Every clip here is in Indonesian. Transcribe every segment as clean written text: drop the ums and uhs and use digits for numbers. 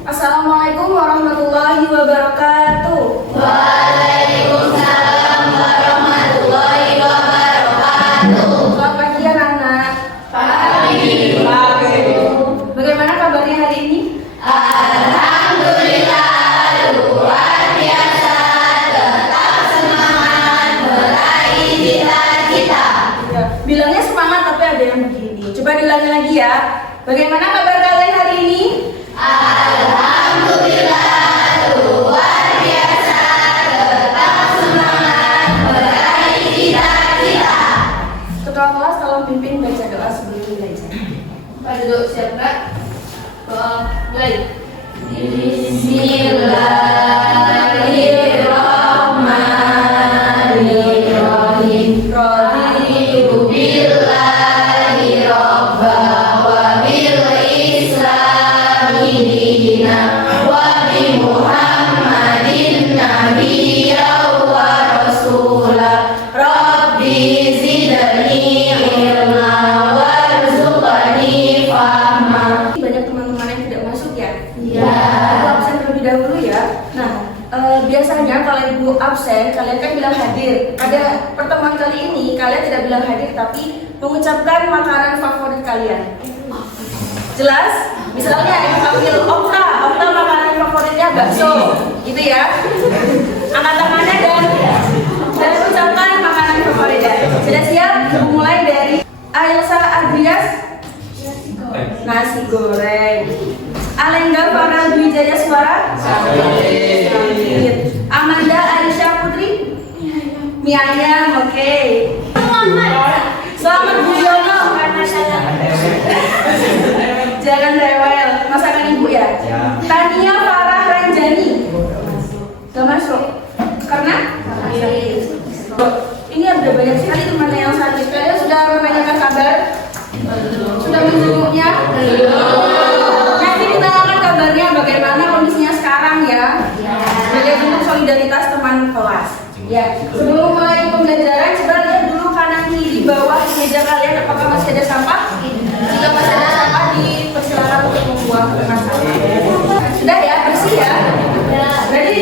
Assalamualaikum warahmatullahi wabarakatuh. Waalaikumsalam warahmatullahi wabarakatuh. Selamat pagi anak-anak. Pagi. Bagaimana kabarnya hari ini? Alhamdulillah luar biasa, tetap semangat meraih cita-cita. Ya, bilangnya semangat tapi ada yang begini. Coba diulangi lagi ya. Bagaimana kabar kalian hari ini? Alhamdulillah luar biasa, tetap semangat meraih cita-cita. Ketua kelas tolong pimpin baca doa sebelum belajar. Pak duduk siap Kak? Mulai. Bismillahirrahmanirrahim. Raditu billahi robba wa bil islami dina wa bi Muhammadin nabiyya wa rasula. Rabbi zidni ilma warzuqni fahma. Banyak teman-teman yang tidak masuk ya? Ya. Aku absen terlebih dahulu ya. Nah, biasanya kalau ibu absen, kalian kan bilang hadir. Pada pertemuan kali ini, kalian tidak bilang hadir, tapi mengucapkan makanan favorit kalian. Jelas? Misalnya ibu panggil Okta makanan favoritnya bakso, gitu ya. Angkat tangannya dan ucapkan makanan favoritnya. Sudah siap? Mulai dari Ailsa Adrias, nasi goreng. Alengga Farah Dwi Jaya Suara, Amanda Aisyah Putri, mie ayam, oke. Selamat Bu Yono, jangan rewel, masakan ibu ya. Tania Farah Ranjani, gak masuk, karena ini ada banyak sekali teman yang sakit. Kalian sudah menanyakan kabar? Sudah menjenguknya? Nanti ditanyakan kabarnya bagaimana kondisinya sekarang ya. Sebagai bentuk solidaritas teman kelas. Ya, sebelum mulai pembelajaran, coba lihat dulu kanan kiri bawah di meja kalian apakah masih ada sampah. Jika masih ada sampah, dipersilakan untuk membuang ke sampah. Sudah ya, bersih ya. Berarti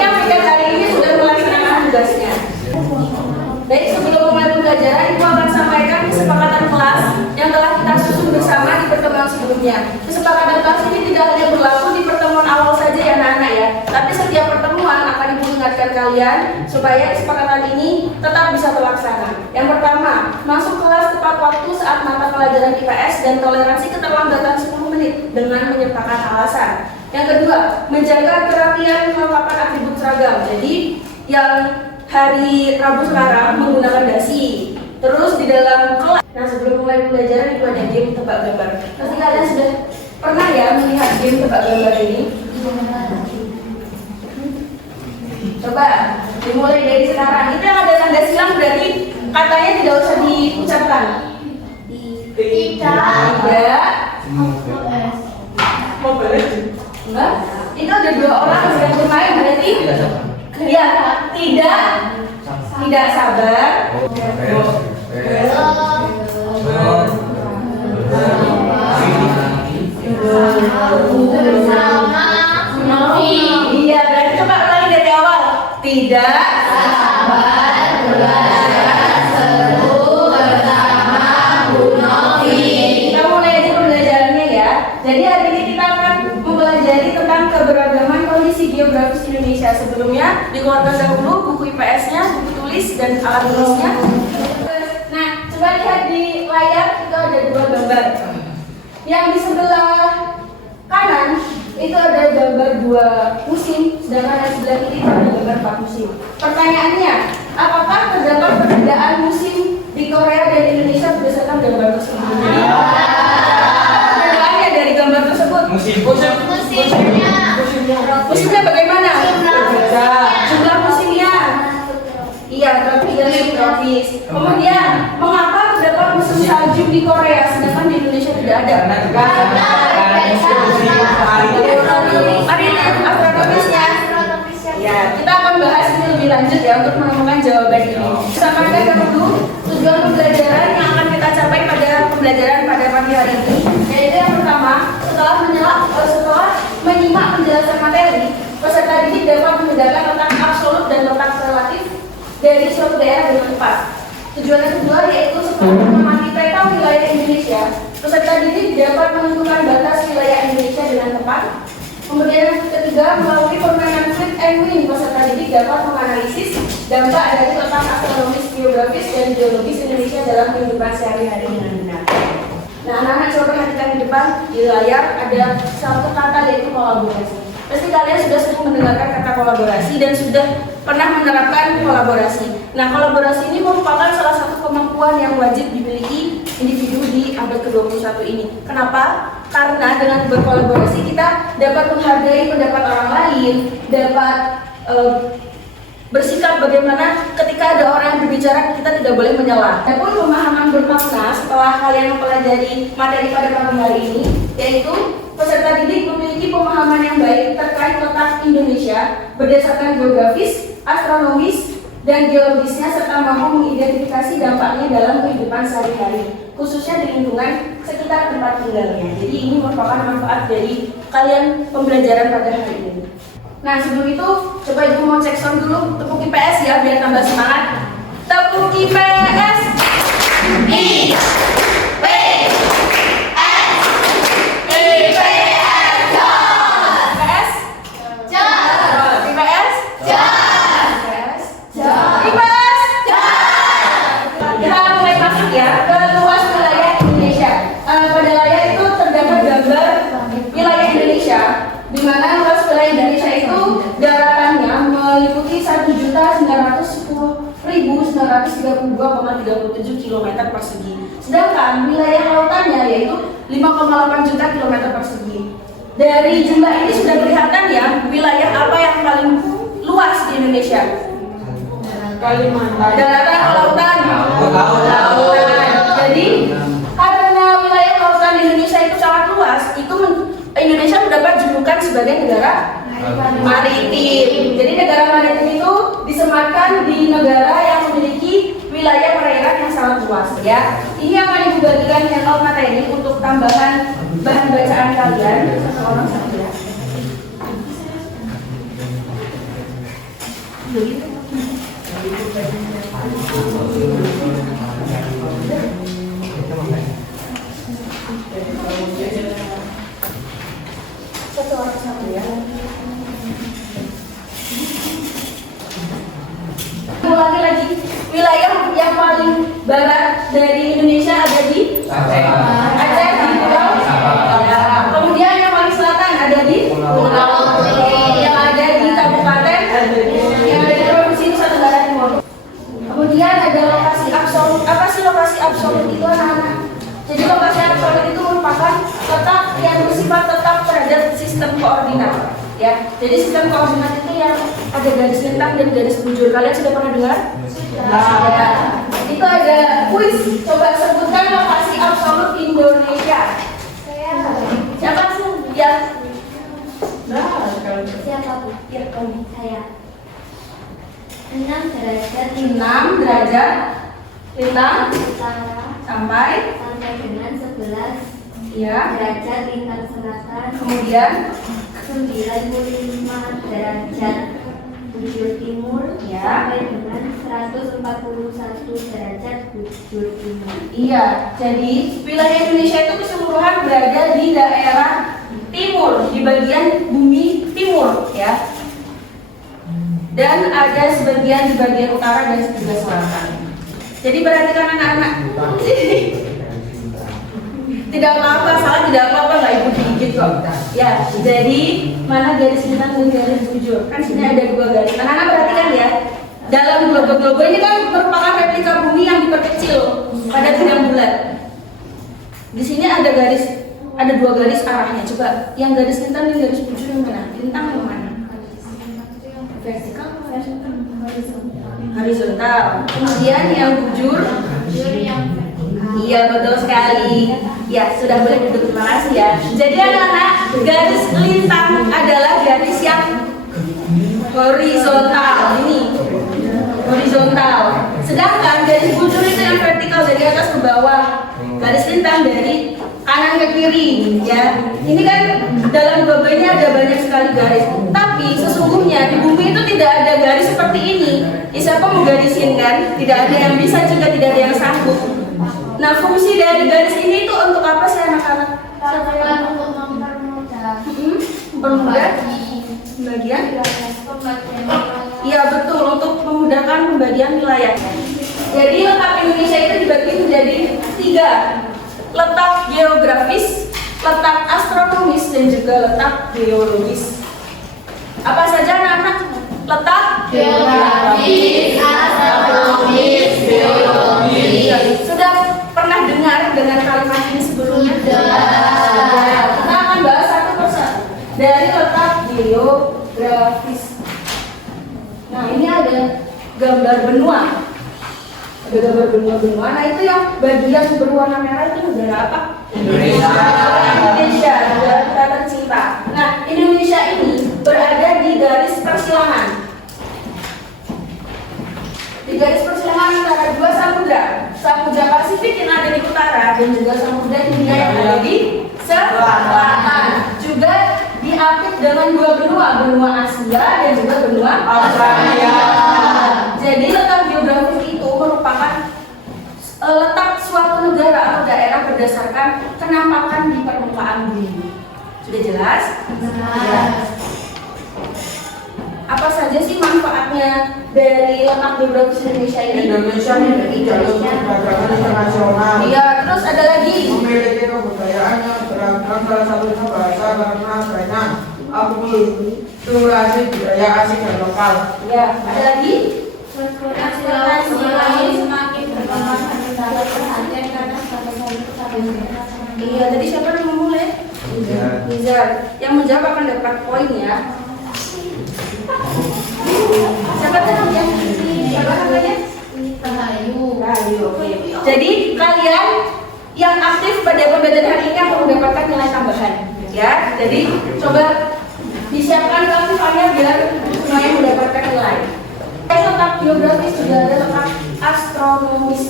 yang pegang hari ini sudah melaksanakan tugasnya. Baik, sebelum mulai pembelajaran, Ibu akan sampaikan kesepakatan kelas yang telah kita susun bersama di pertemuan sebelumnya. Kesepakatan kelas ini tidak hanya berlaku di pertemuan awal saja ya anak-anak ya, tapi setiap pertemuan akan Ibu ingatkan kalian supaya kesepakatan ini tetap bisa terlaksana. Yang pertama, masuk kelas tepat waktu saat mata pelajaran IPS dan toleransi keterlambatan 10 menit dengan menyertakan alasan. Yang kedua, menjaga kerapian kelengkapan atribut seragam. Jadi yang hari Rabu sekarang menggunakan dasi. Terus di dalam kelas. Nah, sebelum mulai pembelajaran itu ada game tebak gambar. Pasti kalian sudah pernah ya melihat game tebak gambar ini? Coba dimulai dari sekarang. Itu yang ada tanda silang berarti katanya tidak usah diucapkan. Tidak. Enggak. Itu ada dua orang yang sedang bermain berarti. Ya, tidak sabar. Iya, berarti coba ulangi dari awal. Tidak Sabar belajar seru bersama Bu Novi. Kita mulai aja pembelajarannya ya. Jadi hari ini kita akan mempelajari tentang keberagaman kondisi geografis Indonesia. Sebelumnya dikeluarkan dahulu buku IPS-nya, buku tulis dan alat tulisnya. Nah, coba lihat di layar itu ada dua gambar. Yang di sebelah kanan itu ada gambar dua musim, sedangkan yang sebelah kiri itu ada gambar 4 musim. Pertanyaannya, apakah terdapat perbedaan musim di Korea dan Indonesia berdasarkan gambar tersebut? Perbedaannya dari gambar tersebut? Musimnya bagaimana? Jumlah musimnya? Iya, tropis dan subtropis. Kemudian, mengapa terdapat musim salju di Korea sedangkan di Indonesia tidak ada? Mari lihat astronomisnya. Ya, kita akan bahas ini lebih lanjut ya untuk menemukan jawaban ini. Sampaikan dulu tujuan pembelajaran yang akan kita capai pada pembelajaran pada pagi hari ini. Yaitu yang pertama, setelah menyimak membedakan letak absolut dan letak relatif dari suatu daerah dengan tempat. Tujuan yang kedua yaitu setelah mengamati peta wilayah Indonesia, peserta didik dapat menentukan batas wilayah Indonesia dengan tepat. Kemudian yang ketiga, melalui permainan flip and win, peserta didik dapat menganalisis dampak dari letak astronomis, geografis, dan geologis Indonesia dalam kehidupan sehari-hari dengan benar. Nah, anak-anak coba perhatikan di depan di layar ada satu kata yaitu kolaborasi. Pasti kalian sudah sering mendengarkan kata kolaborasi dan sudah pernah menerapkan kolaborasi. Nah, kolaborasi ini merupakan salah satu kemampuan yang wajib dimiliki individu di abad ke-21 ini. Kenapa? Karena dengan berkolaborasi kita dapat menghargai pendapat orang lain, dapat bersikap bagaimana ketika ada orang yang berbicara kita tidak boleh menyela. Adapun pemahaman bermakna setelah kalian mempelajari materi pada pagi hari ini, yaitu peserta didik memiliki pemahaman yang baik terkait letak Indonesia berdasarkan geografis, astronomis, dan geologisnya serta mampu mengidentifikasi dampaknya dalam kehidupan sehari-hari, khususnya di lingkungan sekitar tempat tinggalnya. Jadi ini merupakan manfaat dari kalian pembelajaran pada hari ini. Nah, sebelum itu coba ibu mau cek sound dulu, tepuk IPS ya biar tambah semangat. Tepuk IPS. IPS. Di mana luas wilayah Indonesia itu daratannya meliputi 1.910.932,37 km persegi. Sedangkan wilayah lautannya yaitu 5,8 juta km persegi. Dari jumlah ini sudah kelihatan ya wilayah apa yang paling luas di Indonesia. Kalimantan. Daratan atau lautan? Lautan. Jadi karena wilayah lautan di Indonesia itu sangat luas, itu Indonesia mendapat julukan sebagai negara maritim. Jadi negara maritim itu disematkan di negara yang memiliki wilayah perairan yang sangat luas ya. Ini akan ibu bagikan handout materi untuk tambahan bahan bacaan kalian satu orang satu ya. Satu orang satu ya. Ulangi lagi, wilayah yang paling barat dari Indonesia ada di Aceh di Pulau. Kemudian yang paling selatan ada di Pulau. Yang ada di Kabupaten, yang ada di Provinsi Nusa Tenggara Timur. Kemudian ada lokasi absolut. Apa sih lokasi absolut itu anak-anak? Jadi lokasi absolut itu merupakan letak yang bersifat tetap terhadap sistem koordinat. Ya, jadi sistem koordinat itu yang ada garis lintang dan garis bujur. Kalian sudah pernah dengar? Ya. Itu ada kuis. Coba sebutkan lokasi absolut Indonesia. Siapa sih? Ya. Siapa Bu? Ya, kamu. Saya. 6 derajat 6 derajat lintang utara sampai dengan 11 ya. derajat lintang selatan. Kemudian 95 derajat bujur timur ya. sampai dengan 141 derajat bujur timur. Iya, jadi wilayah Indonesia itu keseluruhan berada di daerah timur, di bagian bumi timur ya. Dan ada sebagian di bagian utara dan juga selatan. Jadi perhatikan anak-anak. Tidak apa-apa, salah tidak apa-apa, nggak ibu digigit kok. Ya, jadi mana garis lintang dan garis bujur? Kan sini ada 2 garis. Anak-anak perhatikan ya. Dalam globe ini kan merupakan replika bumi yang diperkecil pada bidang bulat. Di sini ada garis, ada 2 garis arahnya. Coba, yang garis lintang dan garis bujur yang mana? Lintang yang mana? Vertikal atau horizontal. Kemudian yang bujur yang iya betul sekali. Ya sudah boleh duduk, terima kasih ya. Jadi anak-anak, garis lintang adalah garis yang horizontal ini, horizontal. Sedangkan garis bujur itu yang vertikal dari atas ke bawah. Garis lintang dari kanan ke kiri ya. Ini kan dalam globe ini ada banyak sekali garis. Tapi sesungguhnya di bumi itu tidak tidak ada garis seperti ini. Siapa mau garisin kan? Tidak ada yang bisa jika tidak ada yang sanggup. Nah, fungsi dari garis ini itu untuk apa sih anak-anak? Untuk mempermudah Mempermudah pembagian? Iya betul, untuk memudahkan pembagian wilayah. Jadi letak Indonesia itu dibagi menjadi 3, letak geografis, letak astronomis, dan juga letak geologis. Apa saja anak-anak? Letak geografis, astronomis, geologis. Sudah pernah dengar dengan kalimat ini sebelumnya? Sudah. Kita akan bahas satu persatu dari letak geografis. Nah, ini ada gambar benua. Ada gambar benua-benua. Nah, itu yang bagian berwarna merah itu negara apa? Indonesia. Indonesia, negara kita tercinta. Nah, Indonesia ini berada di garis persilangan. Di garis persilangan antara 2 samudra, Samudra Pasifik yang ada di utara dan juga Samudra Hindia yang ada di selatan. Juga diapit dengan 2 benua, benua Asia dan juga benua Australia. Jadi letak geografis itu merupakan letak suatu negara atau daerah berdasarkan kenampakan di permukaan bumi. Sudah jelas? Apa saja sih manfaatnya dari letak geografis Indonesia ini? Indonesia memiliki jalur perdagangan internasional. Iya, terus ada lagi. Memiliki kebudayaan yang beragam, salah satunya bahasa karena banyak akulturasi budaya asing dan lokal. Ya, ada lagi. Semakin berkembang mendapat perhatian karena Iya, tadi siapa yang memulai? Nizar. Yang menjawab akan dapat poin ya. Siapa namanya? Siapa namanya? Rahayu. Oke. Jadi kalian yang aktif pada pembelajaran hari ini akan mendapatkan nilai tambahan. Ya. Jadi coba disiapkan kalian biar semuanya mendapatkan nilai. Letak geografis juga ada letak astronomis.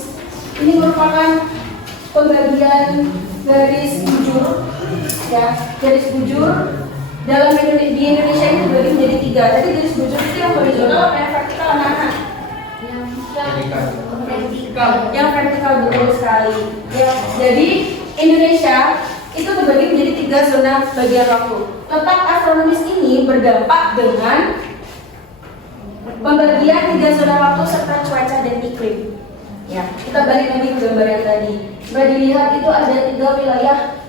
Ini merupakan pembagian garis bujur, ya, garis bujur dalam di Indonesia ini dibagi menjadi 3. Tadi garis bujur itu yang horizontal apa yang vertikal anak-anak? Yang vertikal betul sekali. Ya, jadi Indonesia itu terbagi menjadi 3 zona bagian waktu. Letak astronomis ini berdampak dengan pembagian 3 zona waktu serta cuaca dan iklim. Ya, kita balik lagi ke gambar yang tadi. Coba dilihat itu ada 3 wilayah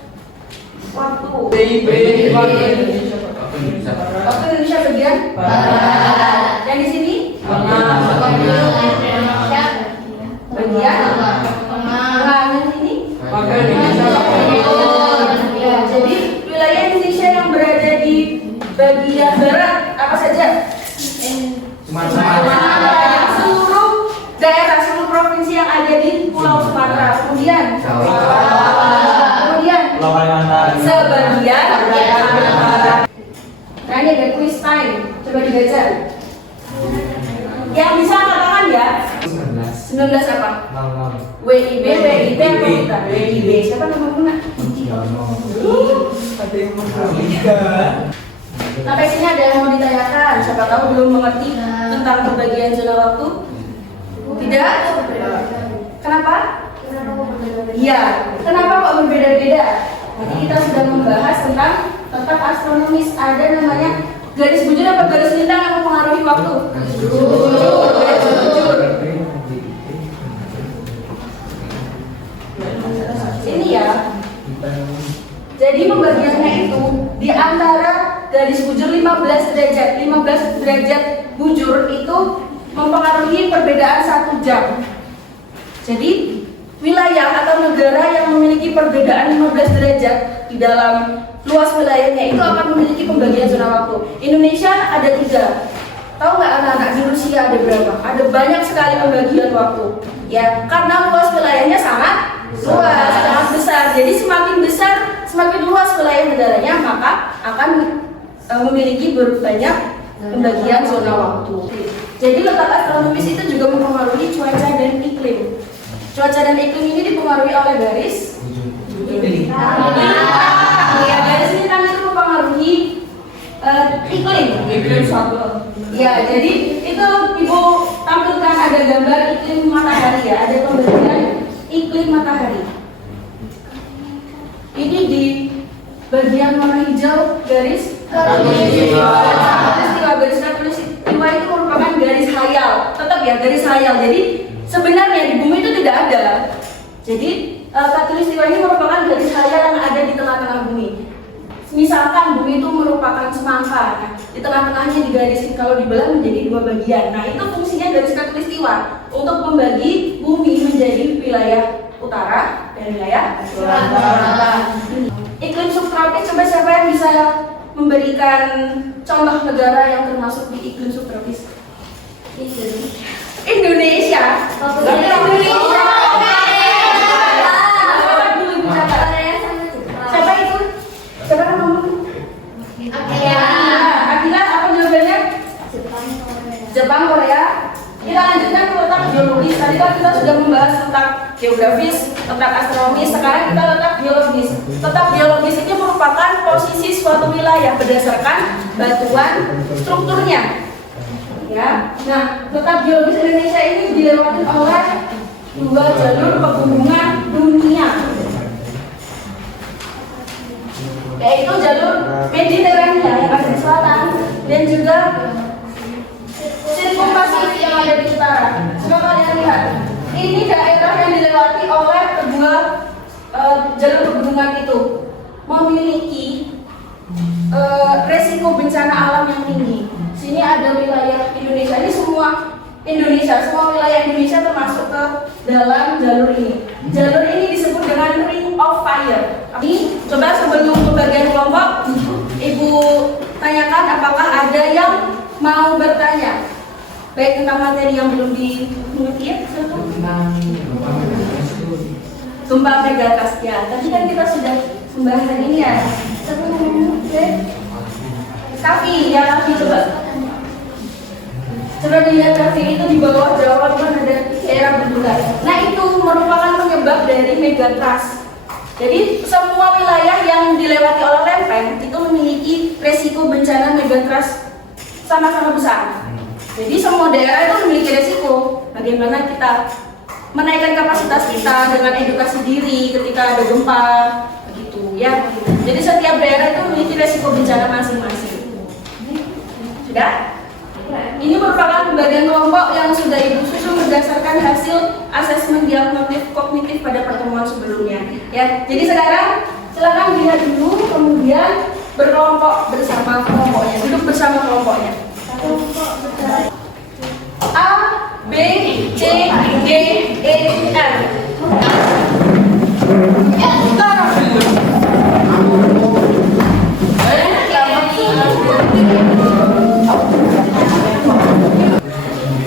waktu. Waktu Indonesia bagian barat. Yang di sini bagian tengah. Yang sini ya, jadi wilayah Indonesia yang berada di bagian barat apa saja? Seluruh daerah, seluruh provinsi yang ada di Pulau Sumatera. Kemudian sebagian. Nah, ini ada quiz time. Coba dibaca. Yang bisa angkat tangan ya. 19 apa? WIB apa kita? WIB. Siapa nama Muna? Sampai sini ada yang mau ditanyakan? Siapa tahu belum mengerti tentang pembagian zona waktu? Tidak? Kenapa? Iya. Kenapa kok berbeda-beda? Jadi kita sudah membahas tentang letak astronomis. Ada namanya garis bujur apa garis lintang yang mempengaruhi waktu? Garis bujur. Ini ya. Jadi pembagiannya itu di antara garis bujur 15 derajat. 15 derajat bujur itu mempengaruhi perbedaan 1 jam. Jadi wilayah atau negara yang memiliki perbedaan 15 derajat di dalam luas wilayahnya itu akan memiliki pembagian zona waktu. Indonesia ada 3. Tahu nggak anak-anak di Rusia ada berapa? Ada banyak sekali pembagian waktu. Ya, karena luas wilayahnya sangat luas, sangat besar. Jadi semakin besar, semakin luas wilayah negaranya, maka akan memiliki banyak pembagian zona waktu. Jadi letak astronomis itu juga mempengaruhi cuaca dan iklim. Cuaca dan iklim ini dipengaruhi oleh garis garis lintang itu mempengaruhi Iklim satu. Ya, jadi itu Ibu tampilkan ada gambar iklim matahari ya, ada pemberian iklim matahari. Ini di bagian warna hijau garis khatulistiwa. Garis khatulistiwa itu merupakan garis hayal, tetap ya garis hayal. Jadi sebenarnya di bumi itu tidak ada. Jadi khatulistiwa ini merupakan garis hayal yang ada di tengah-tengah bumi. Misalkan bumi itu merupakan semangka, nah, di tengah-tengahnya digarisin kalau dibelah menjadi dua bagian. Nah itu fungsinya garis khatulistiwa untuk membagi bumi menjadi wilayah utara dan wilayah selatan. Iklim subtropis, coba siapa yang bisa memberikan contoh negara yang termasuk di iklim subtropis? Indonesia. Indonesia. Siapa itu? Siapa namanya? Akila, apa jawabannya? Jepang, Korea. Kita lanjutkan ke letak geologis. Tadi kan kita sudah membahas tentang geografis, tentang astronomis. Sekarang kita letak geologis. Letak geologis ini merupakan posisi suatu wilayah berdasarkan batuan strukturnya. Ya. Nah, letak geologis Indonesia ini dilewati oleh dua jalur pegunungan dunia, yaitu jalur Mediterania yang ada di selatan dan juga sirkum Pasifik yang ada di utara. Coba kalian lihat, ini daerah yang dilewati oleh kedua jalur pegunungan itu memiliki resiko bencana alam yang tinggi. Sini ada wilayah Indonesia, ini semua wilayah Indonesia termasuk ke dalam jalur ini. Jalur ini disebut dengan Ring of Fire. Ini coba sebelum pembagian kelompok, Ibu tanyakan apakah ada yang mau bertanya, baik tentang materi yang belum dimengerti ya, gempa megatrust ya. Tadi kan kita sudah membahas ini ya. Kaki ya, kaki coba. Coba dilihat kaki itu di bawah Jawa kan ada daerah berbulan. Nah itu merupakan penyebab dari megatrust. Jadi semua wilayah yang dilewati oleh lempeng itu memiliki resiko bencana megatrust sama-sama besar. Jadi semua daerah itu memiliki resiko. Bagaimana kita menaikkan kapasitas kita dengan edukasi diri ketika ada gempa, begitu ya. Jadi setiap daerah itu memiliki resiko bencana masing-masing. Sudah? Ini merupakan pembagian kelompok yang sudah Ibu susun berdasarkan hasil asesmen diagnostik kognitif pada pertemuan sebelumnya. Ya, jadi sekarang silakan dilihat dulu, kemudian berkelompok bersama kelompoknya, duduk bersama kelompoknya. A, B, C, D, E, F.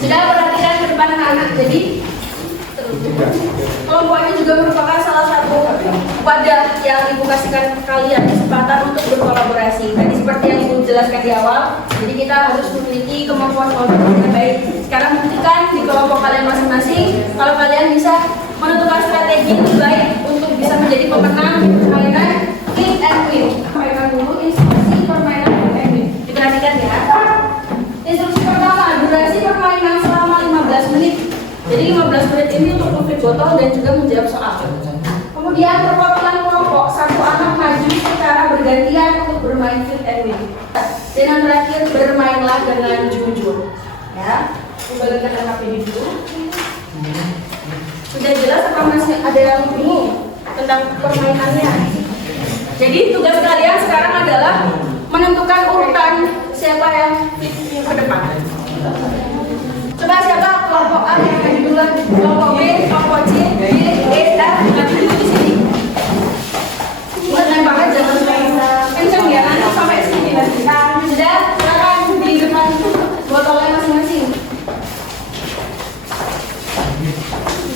Sudah perhatikan ke depan anak-anak. Jadi kelompok ini juga merupakan salah satu wadah yang Ibu kasihkan kalian kesempatan untuk berkolaborasi. Tadi seperti yang Ibu jelaskan di awal, jadi kita harus memiliki kemampuan kolaborasi yang baik. Sekarang buktikan di kelompok kalian masing-masing kalau kalian bisa menentukan strategi yang baik untuk bisa menjadi pemenang permainan Eat and Win. Permainan dulu instruksi permainan Eat and Win. Diperhatikan ya. Instruksi pertama, durasi permainan selama 15 menit. Jadi 15 menit ini untuk memfit botol dan juga menjawab soal. Kemudian perwakilan kelompok, satu anak maju secara bergantian untuk bermain fit and win. Dan yang terakhir, bermainlah dengan jujur. Ya, kembalikan HP dulu. Sudah jelas apa masih ada yang bingung tentang permainannya? Jadi tugas kalian sekarang adalah menentukan urutan siapa yang fit ke depan. Coba siapa kelompok A yang maju duluan, kelompok B, kelompok C, D, E, F, nanti duduk di sini. Buat nembak aja, kenceng ya, nanti sampai sini nanti. Sudah, silakan di depan botolnya masing-masing.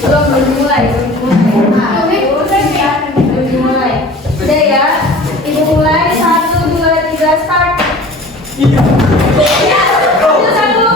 Belum dimulai. Sudah ya, Ibu mulai 1, 2, 3, start. Iya. Satu.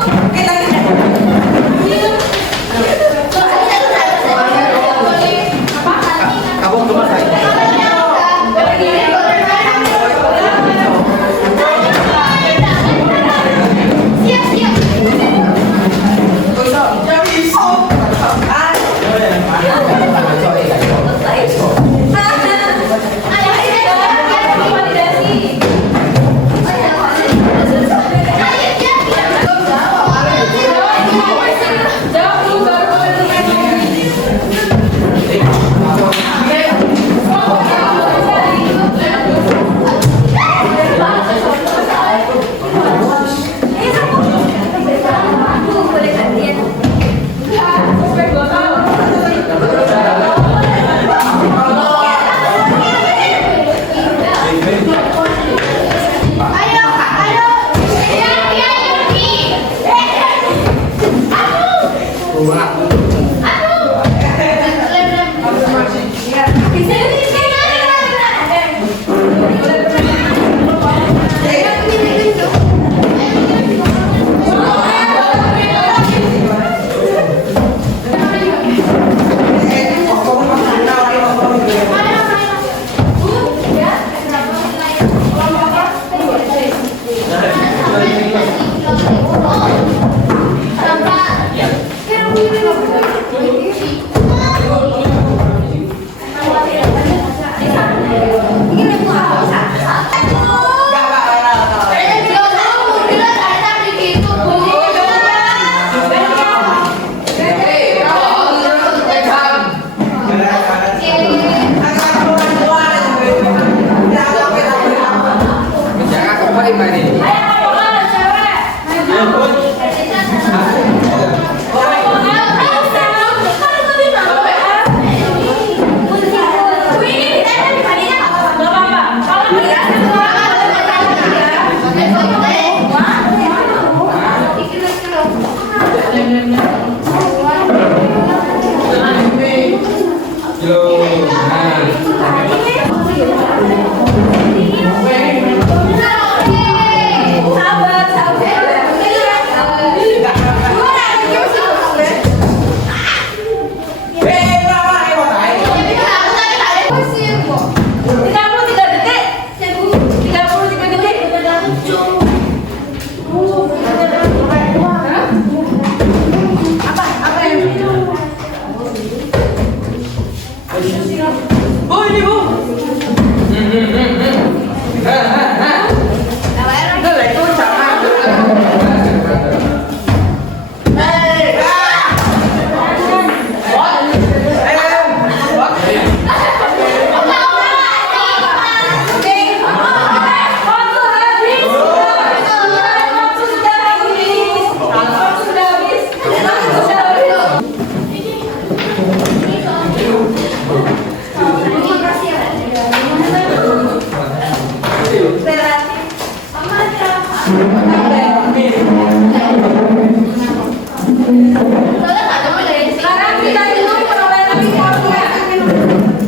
Sekarang kita hitung perolehan skornya.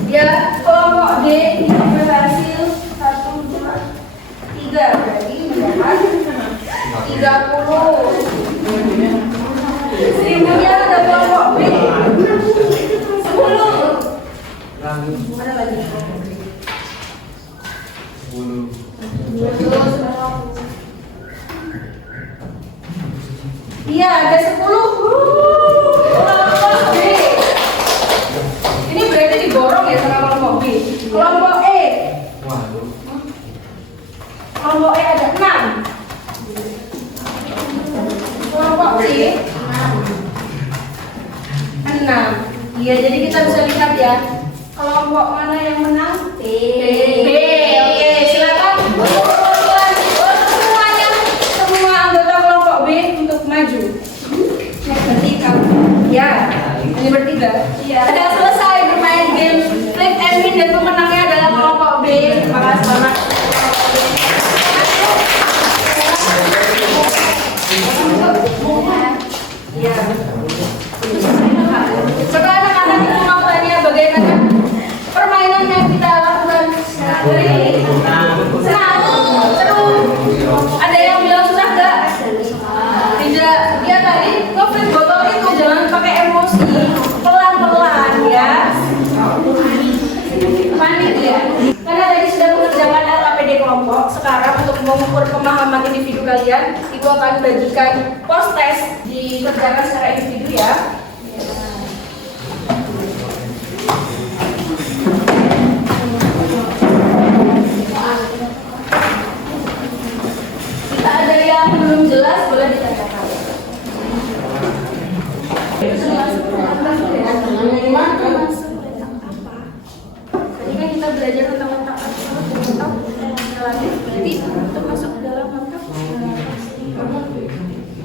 Ya, kelompok D ini berhasil 1, 2, 3, berarti mendapat 30. Seribunya ada kelompok B 10. Mana lagi? 10. Iya, ada 10. Kelompok B. Ini berarti diborong ya sama kelompok B. Kelompok E. Kelompok E ada 6. Kelompok C 6. Iya, jadi kita bisa lihat ya. Kelompok mana yang menang? B. Oke, silakan. Semua anggota kelompok B untuk maju. Bertiga. Ya, ini bertiga. Iya. Sudah selesai bermain game Flip and Win dan pemenangnya adalah kelompok B. Terima kasih banget. Ya. Sekarang anak-anak itu mau tanya bagaimana permainan yang kita lakukan hari ini. Senang, seru. Ada yang bilang susah gak? Tidak. Ya tadi ngeflip botol itu jangan pakai emosi, pelan-pelan ya. Panik ya. Karena tadi sudah mengerjakan LKPD kelompok. Sekarang untuk mengukur pemahaman individu kalian, itu akan bagikan post test dikerjakan secara individu ya. Jika ada yang belum jelas boleh ditanyakan. Tadi kan kita belajar tentang letak berarti untuk masuk ke dalam letak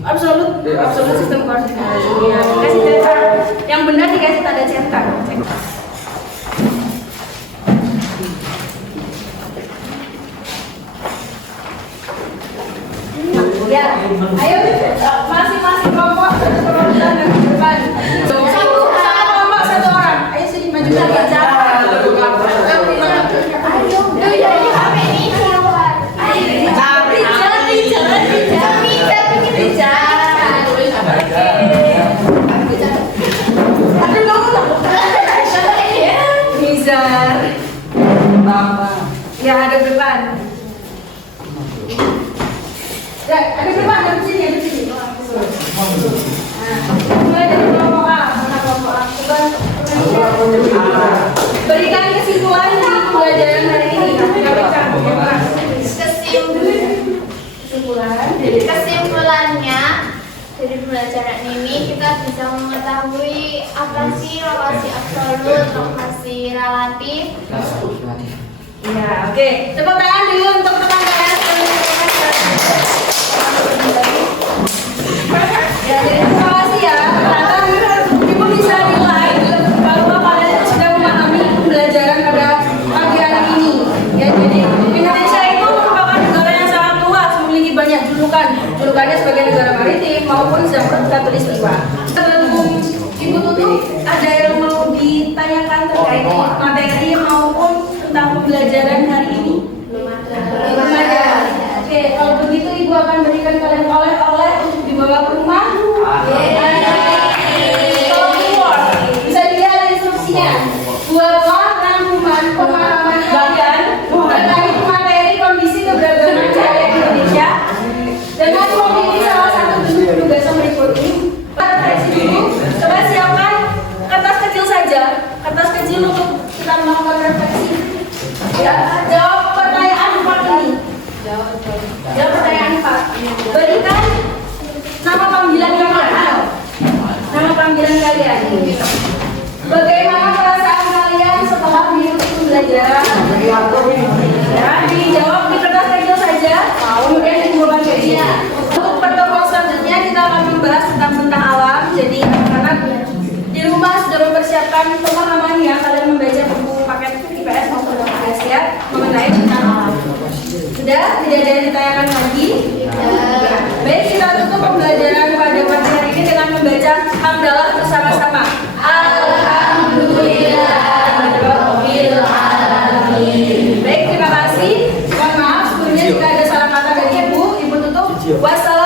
absolut sistem koordinasi. Ya, dikasih cetak. Yang benar dikasih tanda cetak. Ya, ayo masing-masing kelompok satu kelompok dan ke depan. Ya, ada berapa? Ada di sini, ada di sini. Nah, mulai dari kelompok A. Mana kelompok A? Coba berikan kesimpulan dari pembelajaran hari ini. Kesimpulannya dari pembelajaran ini kita bisa mengetahui apa sih relasi absolut, relasi relatif. Ya, oke. Tepuk tangan dulu untuk teman saya. Ya, jadi terima kasih ya. Ternyata Ibu bisa nilai bahwa kalian itu sudah memahami pembelajaran pada pagi hari ini. Ya, jadi Indonesia itu merupakan negara yang sangat luas, memiliki banyak julukan. Julukannya sebagai negara maritim maupun zaman katulistiwa. Sebelum Ibu tutup, ada yang mau ditanyakan terkait materi maupun tentang pembelajaran hari ini? Belum ada. Oke, kalau begitu Ibu akan berikan kalian oleh-oleh untuk dibawa ke rumah. Kalau keluar, bisa dilihat instruksinya. Buatlah rangkuman pemahaman kalian terkait materi kondisi keberagaman cahaya Indonesia dengan memilih salah satu bentuk penugasan berikut ini. Refleksi dulu. Coba siapkan kertas kecil saja, kertas kecil untuk kita melakukan refleksi. Ya, jawab pertanyaan 4 ini. Jawab pertanyaan 4. Berikan nama panggilan kalian. Nama panggilan kalian. Bagaimana perasaan kalian setelah mengikuti pembelajaran? Ya, dijawab di kertas kecil saja. Kemudian dikumpulkan ke Untuk pertemuan selanjutnya kita akan membahas tentang alam. Jadi anak-anak di rumah sudah mempersiapkan pemahamannya. Kalian membaca buku paket IPS maupun IPS ya mengenai tentang alam. Sudah, tidak ada yang ditanyakan lagi. Baik, kita tutup pembelajaran pada pagi hari ini dengan membaca hamdalah bersama-sama. Alhamdulillahirabbil alamin. Baik, terima kasih. Mohon maaf sebelumnya jika ada salah kata dari Ibu tutup. Wassalamualaikum.